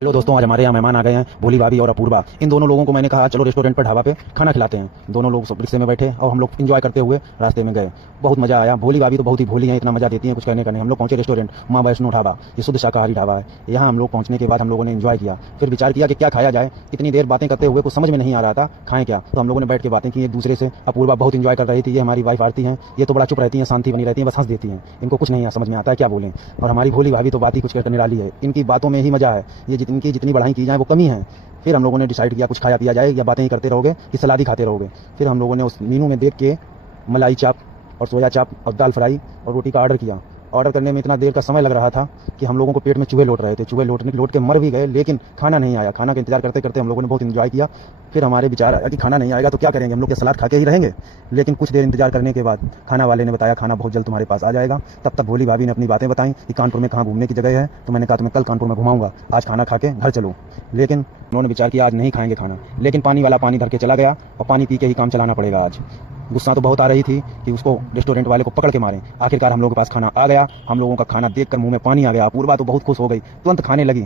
Hello दोस्तों, आज हमारे यहाँ मेहमान आ गए हैं, भोली भाभी और अपूर्वा। इन दोनों लोगों को मैंने कहा चलो रेस्टोरेंट पर ढाबा पे खाना खिलाते हैं। दोनों लोग सब रिक्शे में बैठे और हम लोग एंजॉय करते हुए रास्ते में गए। बहुत मजा आया। भोली भाभी तो बहुत ही भोली हैं, इतना मजा देती हैं कुछ कहने का नहीं। हम लोग पहुंचे रेस्टोरेंट माँ वैष्णो ढाबा। ये शुद्ध शाकाहारी ढाबा है। यहाँ हम लोग पहुंचने के बाद हम लोगों ने एंजॉय किया। फिर विचार किया कि क्या खाया जाए। इतनी देर बातें करते हुए कुछ समझ में नहीं आ रहा था खाएं क्या। तो हम लोगों ने बैठ के बातें की एक दूसरे से। अपूर्वा बहुत इंजॉय कर रही थी। ये हमारी वाइफ आरती हैं, ये तो बड़ा चुप रहती हैं, शांति बनी रहती हैं, बस हंस देती हैं। इनको कुछ नहीं समझ में आता है क्या बोलें। और हमारी भोली भाभी तो बात ही कुछ करके निराली है। इनकी बातों में ही मजा है। ये जितनी बढ़ाई की जाए वो कमी है। फिर हम लोगों ने डिसाइड किया कुछ खाया पिया जाए, या बातें ही करते रहोगे कि सलाद ही खाते रहोगे। फिर हम लोगों ने उस मेनू में देख के मलाई चाप और सोया चाप और दाल फ्राई और रोटी का ऑर्डर किया। ऑर्डर करने में इतना देर का समय लग रहा था कि हम लोगों को पेट में चूहे लौट रहे थे। चूहे लौट के मर भी गए, लेकिन खाना नहीं आया। खाना का इंतजार करते करते हम लोगों ने बहुत इंजॉय किया। फिर हमारे विचार आया कि खाना नहीं आएगा तो क्या करेंगे, हम लोग क्या सलाद खा के ही रहेंगे। लेकिन कुछ देर इंतजार करने के बाद खाना वाले ने बताया खाना बहुत जल्द तुम्हारे पास आ जाएगा। तब तक भोली भाभी ने अपनी बातें बताई कि कानपुर में कहाँ घूमने की जगह है। तो मैंने कहा तुम्हें कल कानपुर में घुमाऊंगा, आज खाना खा के घर चलो। लेकिन उन्होंने विचार किया आज नहीं खाएंगे खाना। लेकिन पानी वाला पानी धर के चला गया और पानी पी के ही काम चलाना पड़ेगा आज। गुस्सा तो बहुत आ रही थी कि उसको रेस्टोरेंट वाले को पकड़ के मारें। आखिरकार हम लोगों के पास खाना आ गया। हम लोगों का खाना देखकर मुंह में पानी आ गया। अपूर्वा तो बहुत खुश हो गई, तुरंत खाने लगी।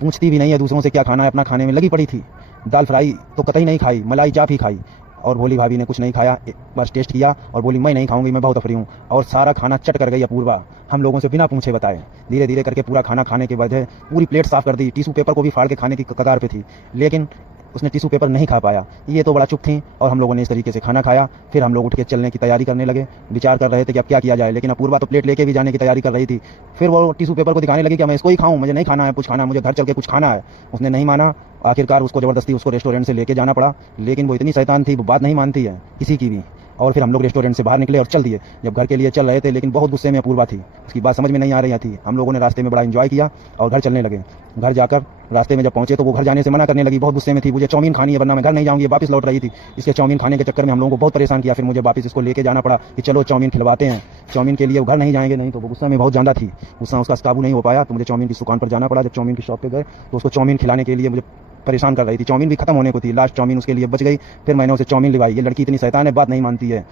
पूछती भी नहीं है दूसरों से क्या खाना है, अपना खाने में लगी पड़ी थी। दाल फ्राई तो कतई नहीं खाई, मलाई चाप ही खाई। और भोली भाभी ने कुछ नहीं खाया, बस टेस्ट किया और बोली मैं नहीं खाऊंगी, मैं बहुत अफरी हूँ। और सारा खाना चट कर गई अपूर्वा, हम लोगों से बिना पूछे बताए। धीरे धीरे करके पूरा खाना खाने के बाद पूरी प्लेट साफ कर दी। टिश्यू पेपर को भी फाड़ के खाने की कगार पे थी, लेकिन उसने टिश्यू पेपर नहीं खा पाया। ये तो बड़ा चुप थी। और हम लोगों ने इस तरीके से खाना खाया। फिर हम लोग उठ के चलने की तैयारी करने लगे। विचार कर रहे थे कि अब क्या किया जाए, लेकिन अपूर्वा तो प्लेट लेके भी जाने की तैयारी कर रही थी। फिर वो टिश्यू पेपर को दिखाने लगी कि मैं इसको ही खाऊं, मुझे नहीं खाना है कुछ खाना, मुझे घर चल के कुछ खाना है। उसने नहीं माना। आखिरकार उसको जबरदस्ती उसको रेस्टोरेंट से लेके जाना पड़ा। लेकिन वो इतनी शैतान थी, वो बात नहीं मानती है किसी की भी। और फिर हम लोग रेस्टोरेंट से बाहर निकले और चल दिए। जब घर के लिए चल रहे थे, लेकिन बहुत गुस्से में अपूर्वा थी, उसकी बात समझ में नहीं आ रही थी। हम लोगों ने रास्ते में बड़ा एंजॉय किया और घर चलने लगे। घर जाकर रास्ते में जब पहुंचे तो वो घर जाने से मना करने लगी, बहुत गुस्से में थी। मुझे चाउमीन खानी है वरना मैं घर नहीं जाऊंगी, वापस लौट रही थी। इसके चाउमीन खाने के चक्कर में हम लोगों को बहुत परेशान किया। फिर मुझे वापस इसको लेके जाना पड़ा कि चलो चाउमीन खिलवाते हैं। चाउमीन के लिए वो घर नहीं जाएंगे, नहीं तो वो गुस्सा में बहुत ज़्यादा थी। गुस्सा उसका काबू नहीं हो पाया, तो मुझे चाउमीन की दुकान पर जाना पड़ा। जब चाउमीन की शॉप पे गए तो उसको चाउमीन खिलाने के लिए मुझे परेशान कर रही थी। चाउमीन भी खत्म होने को थी, लास्ट चाउमीन उसके लिए बच गई। फिर मैंने उसे चाउमीन लिवाई। ये लड़की इतनी शैतान है, बात नहीं मानती है।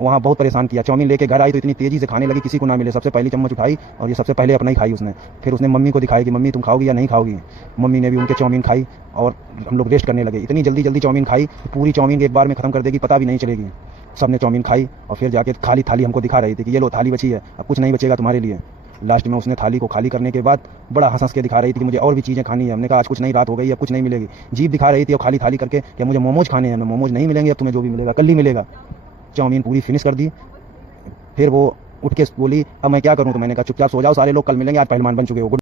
वहाँ बहुत परेशान किया। चाउमीन लेके घर आई तो इतनी तेजी से खाने लगी किसी को ना मिले। सबसे पहली चम्मच उठाई और ये सबसे पहले अपना ही खाई उसने। फिर उसने मम्मी को दिखाई कि मम्मी तुम खाओगी या नहीं खाओगी। मम्मी ने भी उनके चाउमीन खाई और हम लोग रेस्ट करने लगे। इतनी जल्दी जल्दी चाउमीन खाई, पूरी चाउमीन एक बार में खत्म कर देगी, पता भी नहीं चलेगी। सबने चाउमीन खाई और फिर जाके खाली थाली हमको दिखा रही थी कि ये लो थाली बची है, अब कुछ नहीं बचेगा तुम्हारे लिए। लास्ट में उसने थाली को खाली करने के बाद बड़ा हंस के दिखा रही थी कि मुझे और भी चीज़ें खानी है। हमने कहा आज कुछ नहीं, रात हो गई, अब कुछ नहीं मिलेगी। जीभ दिखा रही थी और खाली थाली करके कि मुझे मोमोज खाने हैं। मोमोज नहीं मिलेंगे, अब तुम्हें जो भी मिलेगा कल ही मिलेगा। चाउमीन पूरी फिनिश कर दी। फिर वो उठ के बोली अब मैं क्या करूं। तो मैंने कहा चुपचाप सो जाओ सारे लोग, कल मिलेंगे, आज पहलवान बन चुके हो।